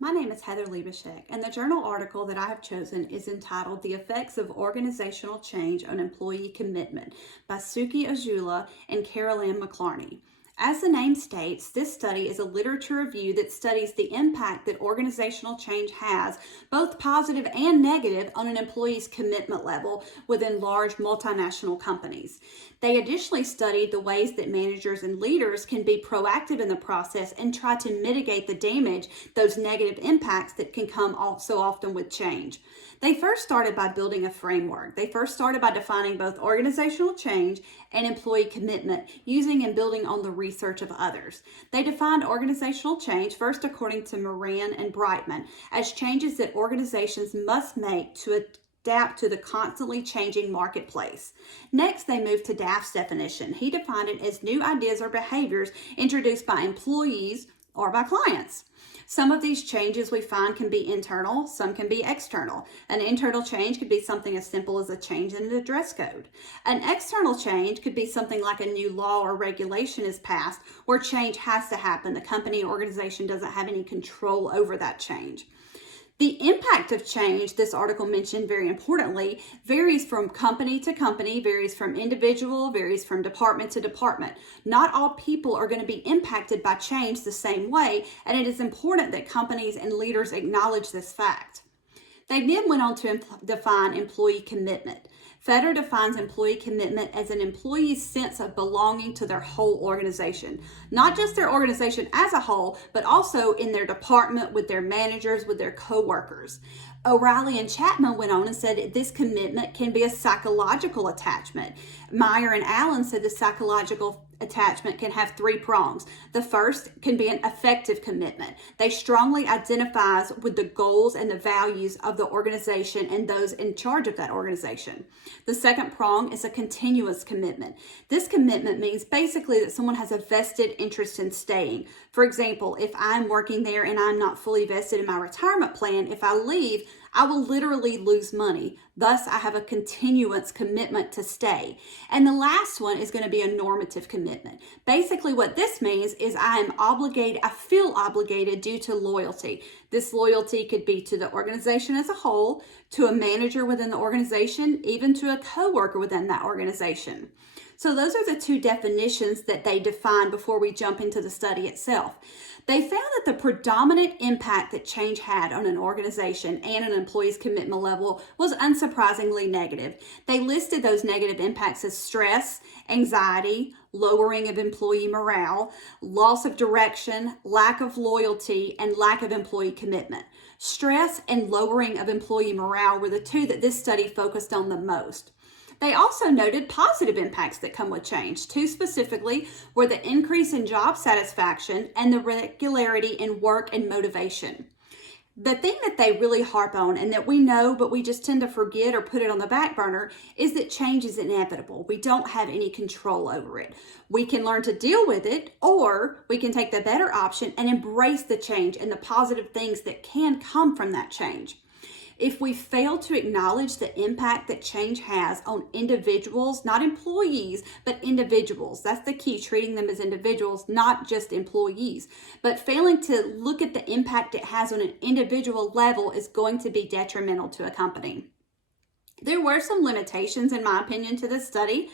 My name is Heather Liebeshek, and the journal article that I have chosen is entitled The Effects of Organizational Change on Employee Commitment by Suki Aujla and Carol Ann McClarney. As the name states, this study is a literature review that studies the impact that organizational change has, both positive and negative, on an employee's commitment level within large multinational companies. They additionally studied the ways that managers and leaders can be proactive in the process and try to mitigate the damage, those negative impacts that can come so often with change. They first started by building a framework. They first started by defining both organizational change and employee commitment, using and building on the research of others. They defined organizational change first according to Moran and Brightman as changes that organizations must make to adapt to the constantly changing marketplace. Next, they moved to Daft's definition. He defined it as new ideas or behaviors introduced by employees or by clients. Some of these changes we find can be internal, some can be external. An internal change could be something as simple as a change in the dress code. An external change could be something like a new law or regulation is passed where change has to happen. The company or organization doesn't have any control over that change. The impact of change, this article mentioned very importantly, varies from company to company, varies from individual, varies from department to department. Not all people are going to be impacted by change the same way, and it is important that companies and leaders acknowledge this fact. They then went on to define employee commitment. Fetter defines employee commitment as an employee's sense of belonging to their whole organization. Not just their organization as a whole, but also in their department, with their managers, with their coworkers. O'Reilly and Chapman went on and said this commitment can be a psychological attachment. Meyer and Allen said the psychological attachment can have three prongs. The first can be an affective commitment. They strongly identifies with the goals and the values of the organization and those in charge of that organization. The second prong is a continuous commitment. This commitment means basically that someone has a vested interest in staying. For example, if I'm working there and I'm not fully vested in my retirement plan, if I leave, I will literally lose money. Thus, I have a continuous commitment to stay. And the last one is going to be a normative commitment. Basically, what this means is I feel obligated due to loyalty. This loyalty could be to the organization as a whole, to a manager within the organization, even to a coworker within that organization. So those are the two definitions that they defined before we jump into the study itself. They found that the predominant impact that change had on an organization and an employee's commitment level was unsurprisingly negative. They listed those negative impacts as stress, anxiety, lowering of employee morale, loss of direction, lack of loyalty, and lack of employee commitment. Stress and lowering of employee morale were the two that this study focused on the most. They also noted positive impacts that come with change. Two specifically were the increase in job satisfaction and the regularity in work and motivation. The thing that they really harp on, and that we know but we just tend to forget or put it on the back burner, is that change is inevitable. We don't have any control over it. We can learn to deal with it, or we can take the better option and embrace the change and the positive things that can come from that change. If we fail to acknowledge the impact that change has on individuals, not employees, but individuals, that's the key, treating them as individuals, not just employees. But failing to look at the impact it has on an individual level is going to be detrimental to a company. There were some limitations, in my opinion, to this study.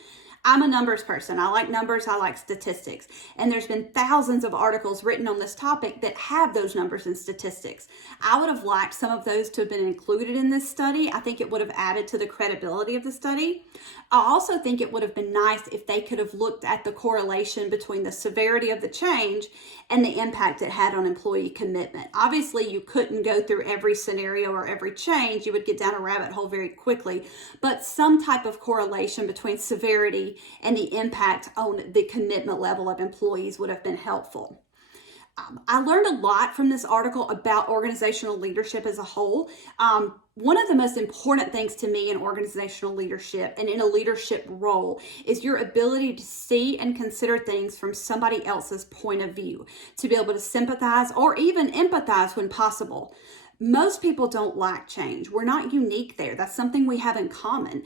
I'm a numbers person. I like numbers. I like statistics. And there's been thousands of articles written on this topic that have those numbers and statistics. I would have liked some of those to have been included in this study. I think it would have added to the credibility of the study. I also think it would have been nice if they could have looked at the correlation between the severity of the change and the impact it had on employee commitment. Obviously, you couldn't go through every scenario or every change. You would get down a rabbit hole very quickly. But some type of correlation between severity and the impact on the commitment level of employees would have been helpful. I learned a lot from this article about organizational leadership as a whole. One of the most important things to me in organizational leadership and in a leadership role is your ability to see and consider things from somebody else's point of view, to be able to sympathize or even empathize when possible. Most people don't like change. We're not unique there. That's something we have in common.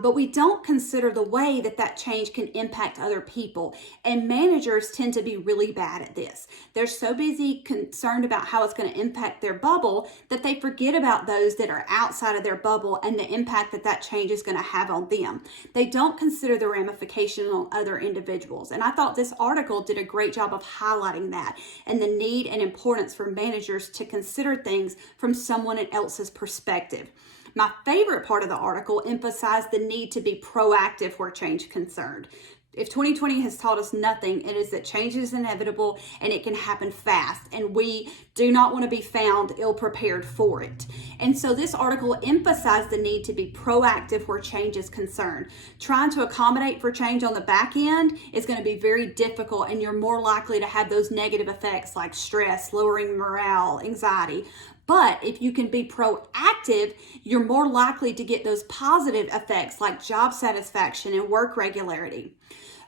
But we don't consider the way that that change can impact other people. And managers tend to be really bad at this. They're so busy concerned about how it's going to impact their bubble that they forget about those that are outside of their bubble and the impact that that change is going to have on them. They don't consider the ramification on other individuals. And I thought this article did a great job of highlighting that and the need and importance for managers to consider things from someone else's perspective. My favorite part of the article emphasized the need to be proactive where change is concerned. If 2020 has taught us nothing, it is that change is inevitable and it can happen fast, and we do not want to be found ill-prepared for it. And so this article emphasized the need to be proactive where change is concerned. Trying to accommodate for change on the back end is going to be very difficult, and you're more likely to have those negative effects like stress, lowering morale, anxiety. But if you can be proactive, you're more likely to get those positive effects like job satisfaction and work regularity.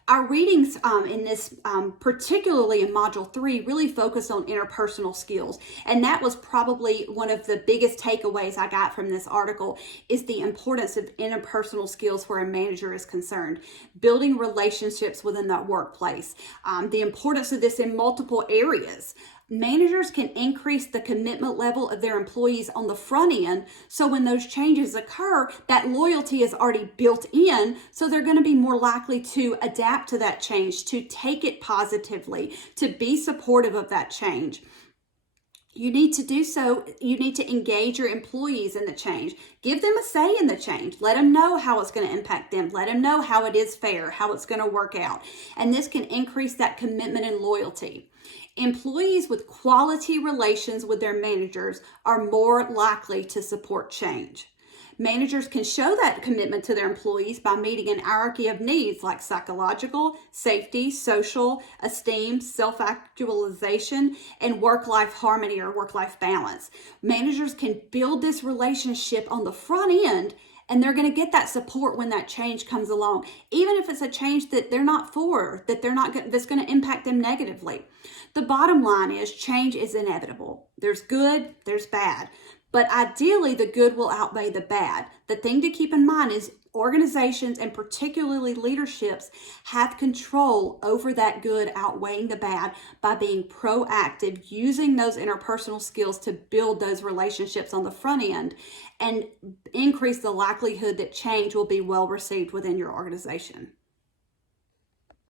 Our readings in this, particularly in Module 3, really focused on interpersonal skills. And that was probably one of the biggest takeaways I got from this article is the importance of interpersonal skills where a manager is concerned. Building relationships within that workplace. The importance of this in multiple areas. Managers can increase the commitment level of their employees on the front end, so when those changes occur, that loyalty is already built in, so they're going to be more likely to adapt to that change, to take it positively, to be supportive of that change. You need to do so. You need to engage your employees in the change. Give them a say in the change. Let them know how it's going to impact them. Let them know how it is fair, how it's going to work out. And this can increase that commitment and loyalty. Employees with quality relations with their managers are more likely to support change. Managers can show that commitment to their employees by meeting an hierarchy of needs like psychological, safety, social, esteem, self-actualization, and work-life harmony or work-life balance. Managers can build this relationship on the front end, and they're going to get that support when that change comes along, even if it's a change that they're not for, that's going to impact them negatively. The bottom line is change is inevitable. There's good, there's bad. But ideally, the good will outweigh the bad. The thing to keep in mind is organizations and particularly leaderships have control over that good outweighing the bad by being proactive, using those interpersonal skills to build those relationships on the front end and increase the likelihood that change will be well received within your organization.